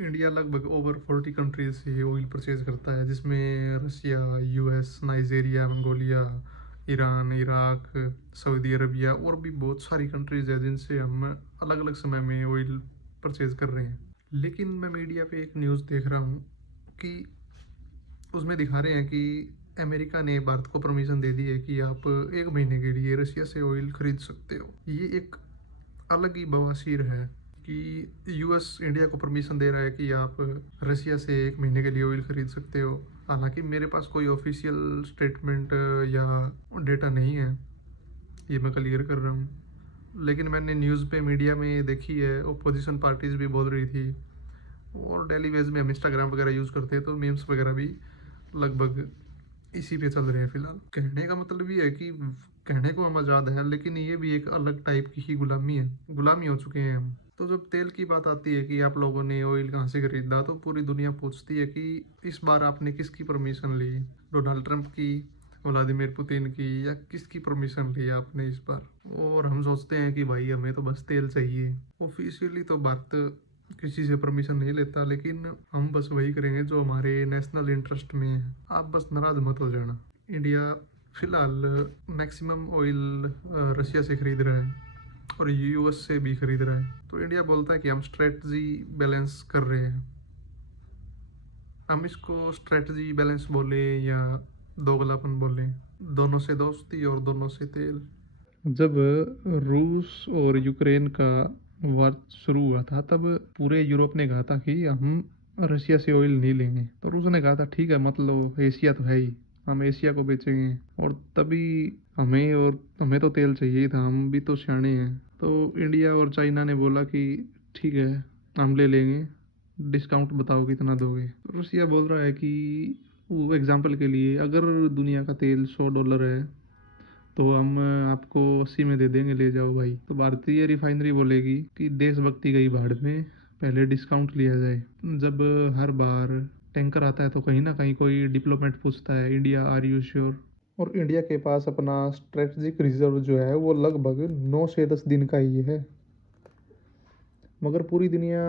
India लगभग over 40 countries से oil purchase करता है, जिसमें Russia, US, Nigeria, Mongolia, Iran, Iraq, Saudi Arabia और भी बहुत सारी कंट्रीज है जिनसे हम अलग अलग समय में ऑयल परचेज कर रहे हैं। लेकिन मैं मीडिया पे एक न्यूज़ देख रहा हूँ कि उसमें दिखा रहे हैं कि अमेरिका ने भारत को परमिशन दे दी है कि आप 1 महीने के लिए रसिया से ऑयल खरीद सकते हो। ये एक अलग ही बवासीर है कि यूएस इंडिया को परमिशन दे रहा है कि आप रसिया से 1 महीने के लिए ऑयल खरीद सकते हो। हालांकि मेरे पास कोई ऑफिशियल स्टेटमेंट या डेटा नहीं है, ये मैं क्लियर कर रहा हूँ। लेकिन मैंने न्यूज़ पे मीडिया में देखी है, अपोजिशन पार्टीज भी बोल रही थी, और डेली बेस में हम इंस्टाग्राम वगैरह यूज़ करते हैं तो मीम्स वगैरह भी लगभग इसी पे चल रहे हैं फिलहाल। कहने का मतलब ये है कि कहने को हम आज़ाद हैं, लेकिन ये भी एक अलग टाइप की ही गुलामी है, गुलामी हो चुके हैं हम। तो जब तेल की बात आती है कि आप लोगों ने ऑयल कहाँ से खरीदा, तो पूरी दुनिया पूछती है कि इस बार आपने किसकी परमिशन ली, डोनाल्ड ट्रंप की, व्लादिमीर पुतिन की, या किसकी परमिशन ली आपने इस बार। और हम सोचते हैं कि भाई हमें तो बस तेल चाहिए। ऑफिशियली तो भारत किसी से परमिशन नहीं लेता, लेकिन हम बस वही करेंगे जो हमारे नेशनल इंटरेस्ट में है। आप बस नाराज मत हो जाना। इंडिया फिलहाल मैक्सिमम ऑयल रशिया से खरीद रहा है और यूएस से भी खरीद रहा है। तो इंडिया बोलता है कि हम स्ट्रेटजी बैलेंस कर रहे हैं। हम इसको स्ट्रेटजी बैलेंस बोले या दोगलापन बोले, दोनों से दोस्ती और दोनों से तेल। जब रूस और यूक्रेन का वार शुरू हुआ था, तब पूरे यूरोप ने कहा था कि हम रशिया से ऑयल नहीं लेंगे। तो रूस ने कहा था ठीक है मत लो, एशिया तो है ही, हम एशिया को बेचेंगे। और तभी हमें तो तेल चाहिए ही था, हम भी तो सियाने हैं। तो इंडिया और चाइना ने बोला कि ठीक है हम ले लेंगे, डिस्काउंट बताओ कितना दोगे। तो रशिया बोल रहा है कि वो एग्जाम्पल के लिए अगर दुनिया का तेल $100 है तो हम आपको 80 में दे देंगे, ले जाओ भाई। तो भारतीय रिफाइनरी बोलेगी कि देशभक्ति गई भाड़ में, पहले डिस्काउंट लिया जाए। जब हर बार टैंकर आता है तो कहीं ना कहीं कोई डिप्लोमेट पूछता है इंडिया आर यू श्योर। और इंडिया के पास अपना स्ट्रेटजिक रिजर्व जो है वो लगभग 9 से 10 दिन का ही है। मगर पूरी दुनिया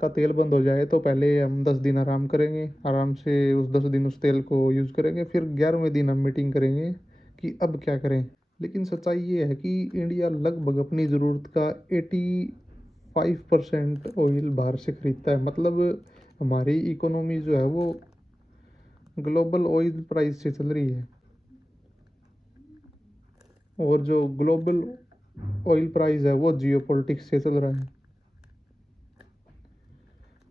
का तेल बंद हो जाए तो पहले हम 10 दिन आराम करेंगे, आराम से उस 10 दिन उस तेल को यूज़ करेंगे, फिर 11वें दिन हम मीटिंग करेंगे कि अब क्या करें। लेकिन सच्चाई ये है कि इंडिया लगभग अपनी ज़रूरत का 85% ऑयल बाहर से खरीदता है। मतलब हमारी इकोनॉमी जो है वो ग्लोबल ऑयल प्राइस से चल रही है, और जो ग्लोबल ऑयल प्राइस है वो जियो पॉलिटिक्स से चल रहा है।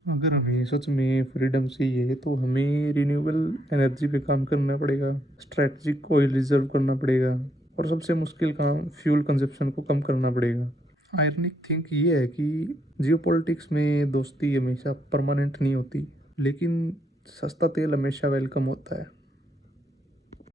अगर हमें सच में फ्रीडम चाहिए है तो हमें रिन्यूएबल एनर्जी पे काम करना पड़ेगा, स्ट्रेटजिक ऑयल रिजर्व करना पड़ेगा, और सबसे मुश्किल काम फ्यूल कंजप्शन को कम करना पड़ेगा। आयरनिक थिंक ये है कि जियोपॉलिटिक्स में दोस्ती हमेशा परमानेंट नहीं होती, लेकिन सस्ता तेल हमेशा वेलकम होता है।